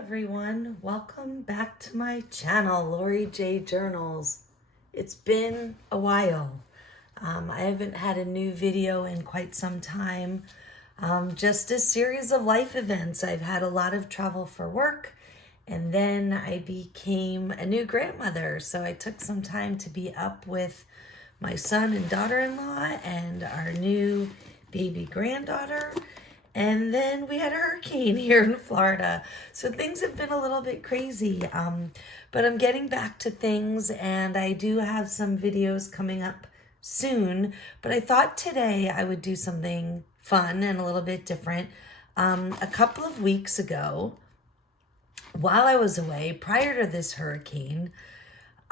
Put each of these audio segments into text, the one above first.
everyone, welcome back to my channel, Lori J Journals. It's been a while. I haven't had a new video in quite some time. Just a series of life events. I've had a lot of travel for work, and then I became a new grandmother. So I took some time to be up with my son and daughter-in-law and our new baby granddaughter. And then we had a hurricane here in Florida. So things have been a little bit crazy. But I'm getting back to things, and I do have some videos coming up soon. But I thought today I would do something fun and a little bit different. A couple of weeks ago, while I was away, prior to this hurricane,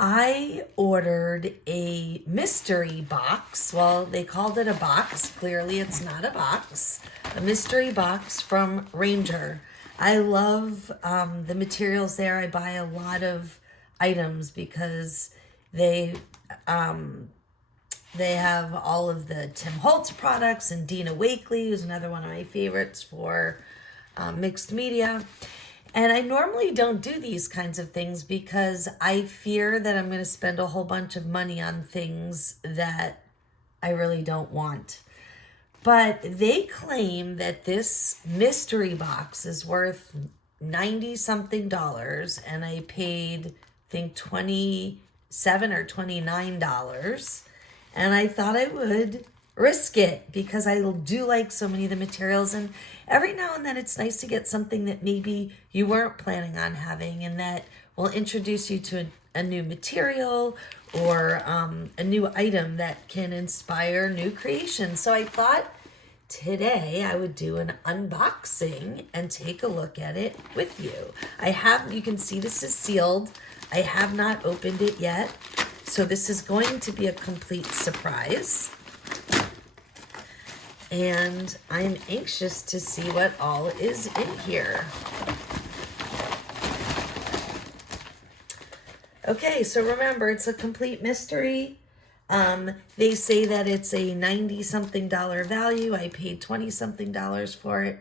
I ordered a mystery box. Well, they called it a box. Clearly, it's not a box. A mystery box from Ranger. I love the materials there. I buy a lot of items because they have all of the Tim Holtz products, and Dina Wakley, who's another one of my favorites for mixed media. And I normally don't do these kinds of things because I fear that I'm going to spend a whole bunch of money on things that I really don't want. But they claim that this mystery box is worth $90-something, and I paid, I think, $27 or $29. And I thought I would risk it because I do like so many of the materials, and every now and then it's nice to get something that maybe you weren't planning on having and that will introduce you to a new material or a new item that can inspire new creation. So I thought today I would do an unboxing and take a look at it with you. You can see this is sealed. I have not opened it yet, so this is going to be a complete surprise. And I'm anxious to see what all is in here. Okay, so remember, it's a complete mystery. They say that it's a $90-something value. I paid $20-something for it.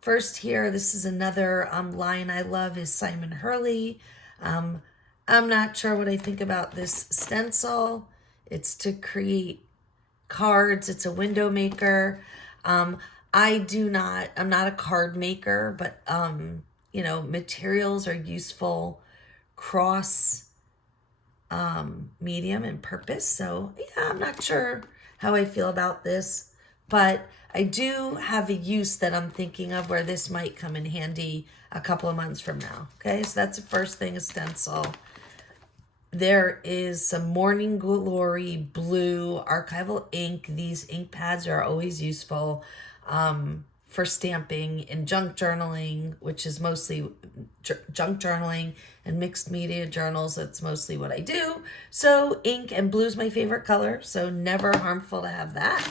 First here, this is another line I love, is Simon Hurley. I'm not sure what I think about this stencil. It's to create cards. It's a window maker. I'm not a card maker, but materials are useful cross medium and purpose. So yeah, I'm not sure how I feel about this, but I do have a use that I'm thinking of where this might come in handy a couple of months from now. Okay, so that's the first thing, a stencil. There is some Morning Glory blue archival ink. These ink pads are always useful for stamping in junk journaling, which is mostly junk journaling, and mixed media journals. That's mostly what I do. So ink and blue is my favorite color, so never harmful to have that.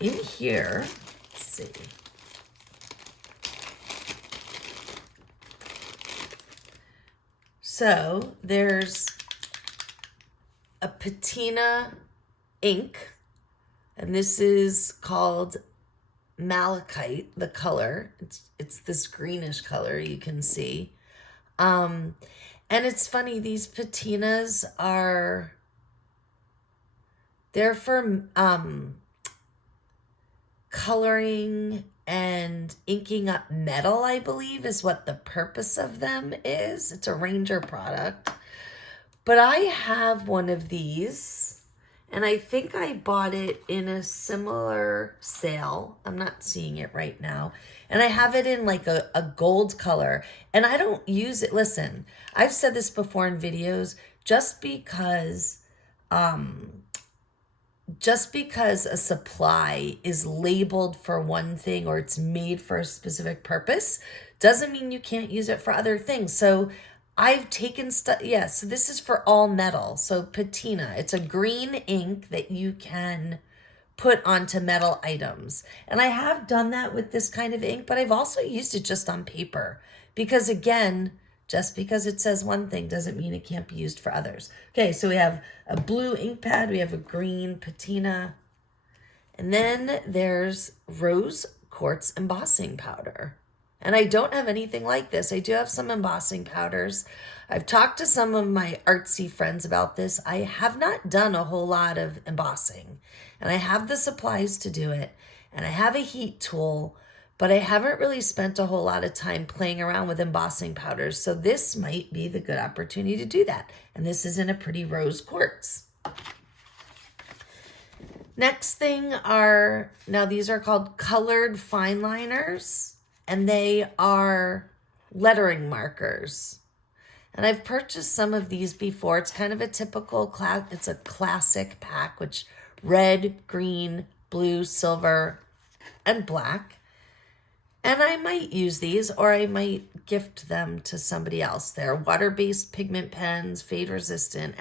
In here, let's see. So there's a patina ink, and this is called malachite, the color. It's this greenish color you can see. And it's funny, these patinas they're for coloring and inking up metal, I believe, is what the purpose of them is. It's a Ranger product. But I have one of these, and I think I bought it in a similar sale. I'm not seeing it right now. And I have it in like a gold color, and I don't use it. Listen, I've said this before in videos, just because a supply is labeled for one thing or it's made for a specific purpose doesn't mean you can't use it for other things. So I've taken stuff. Yeah, so this is for all metal. So patina, it's a green ink that you can put onto metal items. And I have done that with this kind of ink, but I've also used it just on paper because, again, just because it says one thing doesn't mean it can't be used for others. Okay, so we have a blue ink pad, we have a green patina, and then there's rose quartz embossing powder. And I don't have anything like this. I do have some embossing powders. I've talked to some of my artsy friends about this. I have not done a whole lot of embossing, and I have the supplies to do it, and I have a heat tool, but I haven't really spent a whole lot of time playing around with embossing powders. So this might be the good opportunity to do that. And this is in a pretty rose quartz. Next thing are, now these are called colored fine liners, and they are lettering markers. And I've purchased some of these before. It's kind of a typical class. It's a classic pack, which red, green, blue, silver, and black. And I might use these, or I might gift them to somebody else. They're water-based pigment pens, fade-resistant,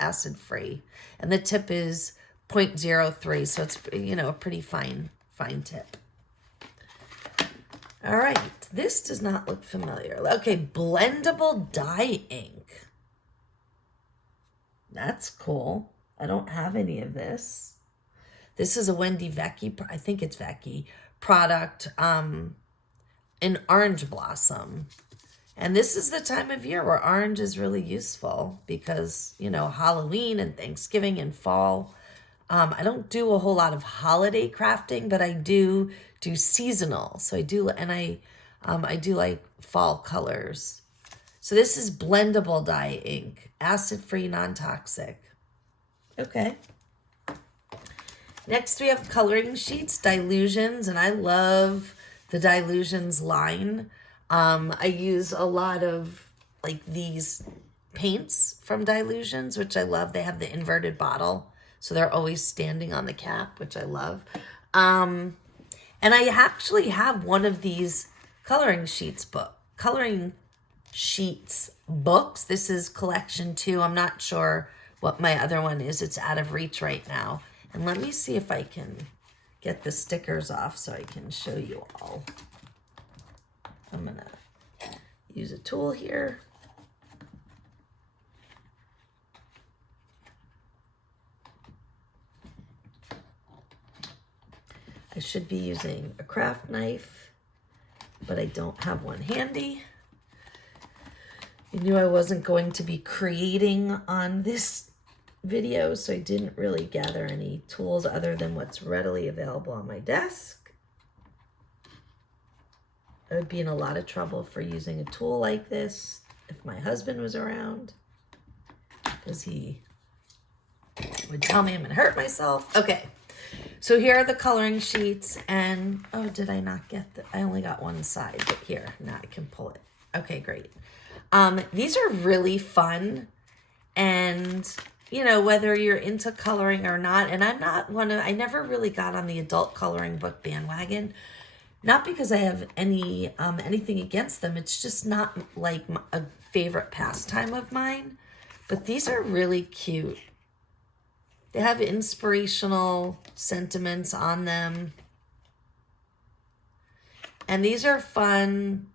acid-free. And the tip is 0.03, so it's, you know, a pretty fine tip. All right, this does not look familiar. Okay, blendable dye ink. That's cool. I don't have any of this. This is a Wendy Vecchi, I think it's Vecchi, product in Orange Blossom. And this is the time of year where orange is really useful because, you know, Halloween and Thanksgiving and fall. I don't do a whole lot of holiday crafting, but I do seasonal. So I do, and I do like fall colors. So this is blendable dye ink, acid-free, non-toxic. Okay. Next we have coloring sheets, Dilutions, and I love the Dilutions line. I use a lot of like these paints from Dilutions, which I love. They have the inverted bottle, so they're always standing on the cap, which I love. And I actually have one of these coloring sheets books. This is collection 2. I'm not sure what my other one is. It's out of reach right now. And let me see if I can get the stickers off so I can show you all. I'm gonna use a tool here. I should be using a craft knife, but I don't have one handy. I knew I wasn't going to be creating on this video, so I didn't really gather any tools other than what's readily available on my desk. I would be in a lot of trouble for using a tool like this if my husband was around, because he would tell me I'm gonna hurt myself. Okay. So here are the coloring sheets, and oh, did I not get I only got one side, but here, now I can pull it. Okay, great. These are really fun, and you know, whether you're into coloring or not, and I never really got on the adult coloring book bandwagon, not because I have anything against them. It's just not like a favorite pastime of mine, but these are really cute. They have inspirational sentiments on them. And these are fun.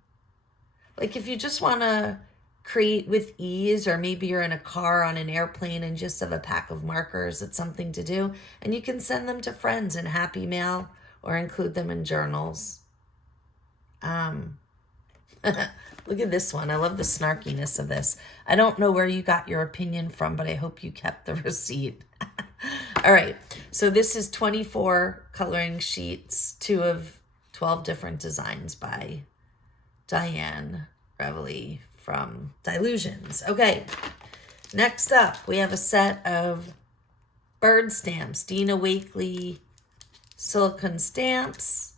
Like if you just want to create with ease, or maybe you're in a car on an airplane and just have a pack of markers, it's something to do. And you can send them to friends in Happy Mail or include them in journals. Look at this one. I love the snarkiness of this. I don't know where you got your opinion from, but I hope you kept the receipt. All right, so this is 24 coloring sheets, 2 of 12 different designs by Diane Reveley from Dilutions. Okay, next up, we have a set of bird stamps, Dina Wakley silicone stamps.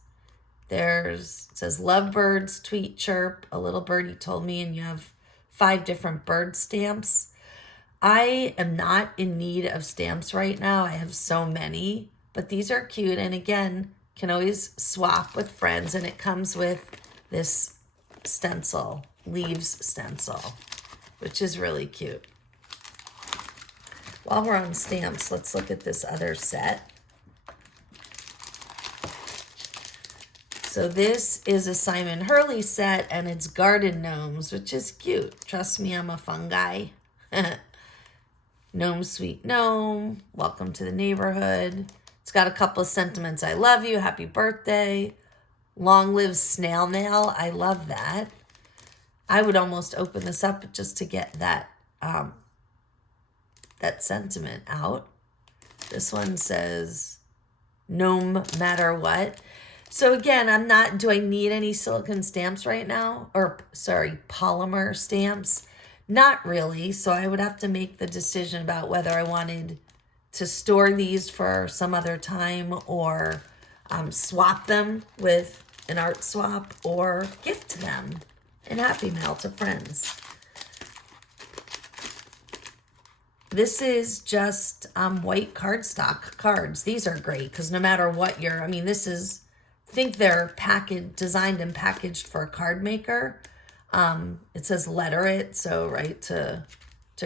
It says lovebirds, tweet, chirp, a little birdie told me, and you have 5 different bird stamps. I am not in need of stamps right now. I have so many, but these are cute. And again, can always swap with friends. And it comes with this stencil, leaves stencil, which is really cute. While we're on stamps, let's look at this other set. So this is a Simon Hurley set, and it's garden gnomes, which is cute. Trust me, I'm a fungi. Gnome, sweet gnome, welcome to the neighborhood. It's got a couple of sentiments. I love you, happy birthday. Long live snail mail. I love that. I would almost open this up just to get that that sentiment out. This one says, no matter what. So again, do I need any silicone stamps right now? Or, sorry, polymer stamps? Not really. So I would have to make the decision about whether I wanted to store these for some other time or swap them with an art swap or gift them in Happy Mail to friends. This is just white cardstock cards. These are great because no matter what this is, I think they're designed and packaged for a card maker. It says letter it, so right to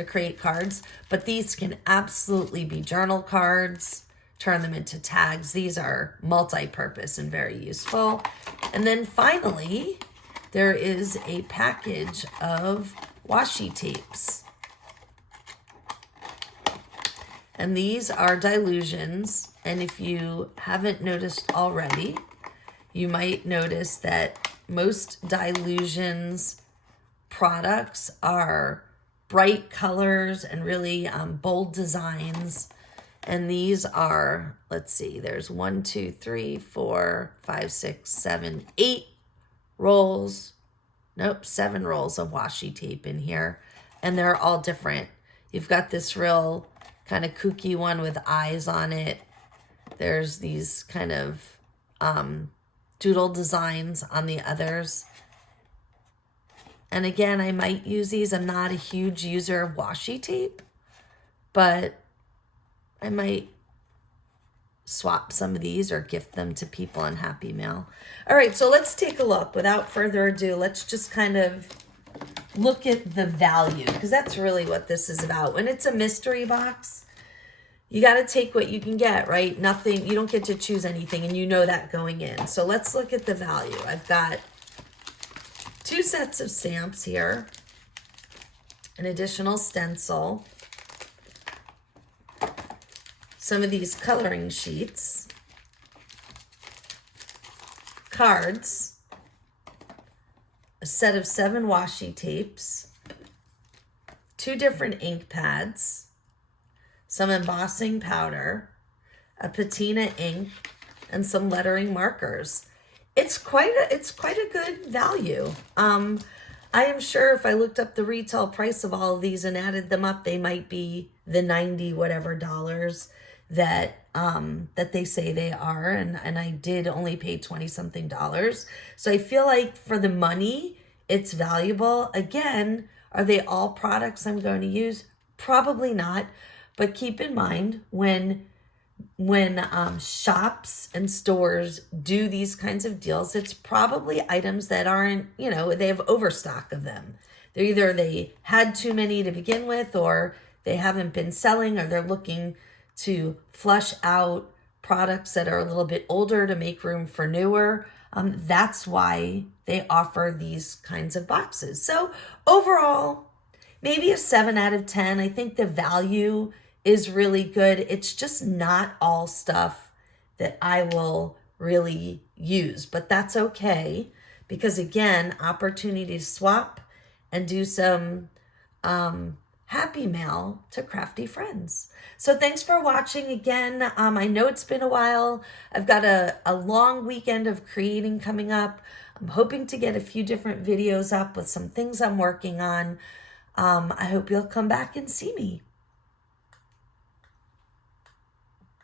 create cards. But these can absolutely be journal cards, turn them into tags. These are multi-purpose and very useful. And then finally, there is a package of washi tapes. And these are dilutions. And if you haven't noticed already, you might notice that most dilutions products are bright colors and really bold designs. And these are, let's see, there's 1, 2, 3, 4, 5, 6, 7, 8 rolls. Nope, 7 rolls of washi tape in here. And they're all different. You've got this real kind of kooky one with eyes on it. There's these kind of doodle designs on the others. And again, I might use these. I'm not a huge user of washi tape, but I might swap some of these or gift them to people in Happy Mail. All right, so let's take a look. Without further ado, let's just kind of look at the value, because that's really what this is about. When it's a mystery box, you got to take what you can get, right? Nothing, you don't get to choose anything, and you know that going in. So let's look at the value. I've got 2 sets of stamps here, an additional stencil, some of these coloring sheets, cards, a set of 7 washi tapes, 2 different ink pads, some embossing powder, a patina ink, and some lettering markers. It's quite a good value. I am sure if I looked up the retail price of all of these and added them up, they might be the 90 whatever dollars that they say they are, and I did only pay 20 something dollars. So I feel like for the money, it's valuable. Again, are they all products I'm going to use? Probably not, but keep in mind when shops and stores do these kinds of deals, it's probably items that aren't, they have overstock of them. They're either they had too many to begin with, or they haven't been selling, or they're looking to flush out products that are a little bit older to make room for newer. That's why they offer these kinds of boxes. So overall, maybe a 7 out of 10. I think the value is really good. It's just not all stuff that I will really use, but that's okay, because again, opportunity to swap and do some Happy Mail to crafty friends. So thanks for watching again. I know it's been a while. I've got a long weekend of creating coming up. I'm hoping to get a few different videos up with some things I'm working on. I hope you'll come back and see me.